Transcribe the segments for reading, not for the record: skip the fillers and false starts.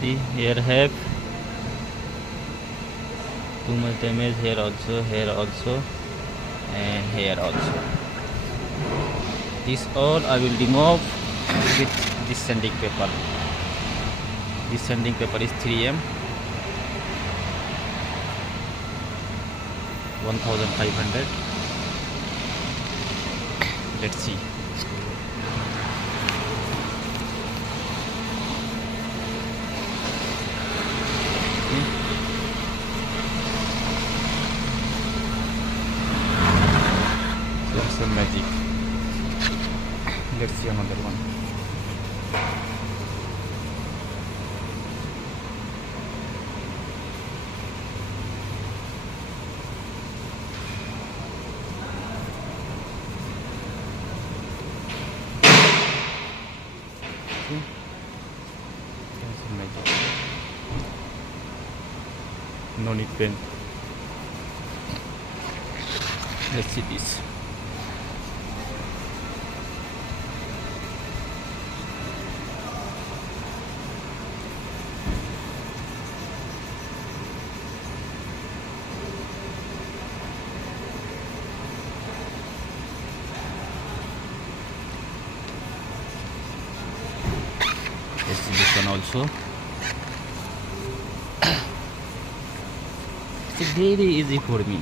See, here have too much damage, here also, and here also. This all I will remove with this sanding paper. This sanding paper is 3M, 1500. Let's see. Some magic. Let's see another one. See? There's some magic. No need pen. Let's see this. Let's see this one also. It's very easy for me.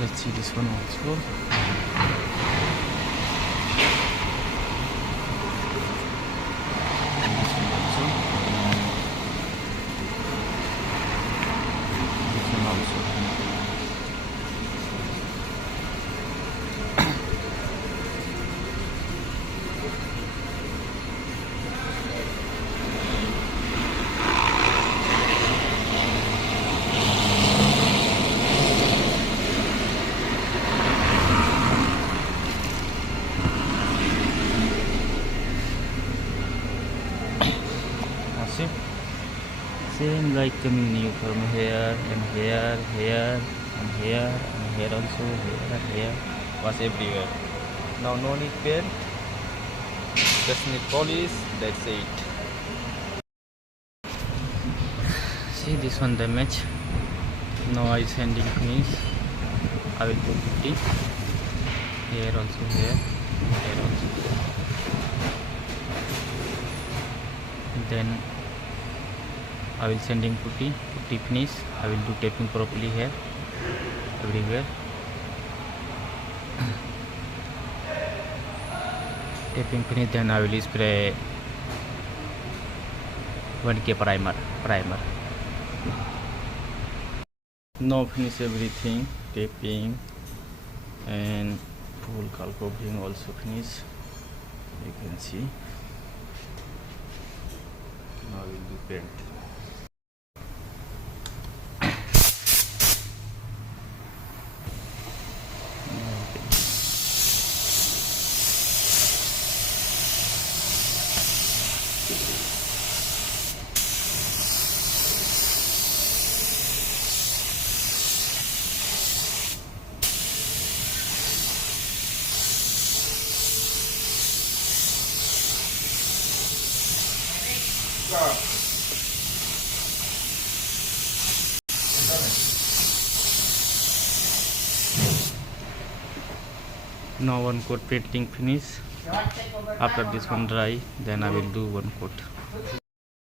Let's see this one also. Same like coming from here and here, here and here and here also, here was everywhere. Now no need paint, just need polish. That's it. See this one damage. Now I sanding finish. I will put 50 here also, here also. Then I will sanding putty finish. I will do taping properly here, everywhere. Taping finish, then I will spray 1K primer. Now finish everything, taping and full color covering also finish. You can see. Now we will do paint. Now one coat painting finish. After this one dry, then I will do one coat.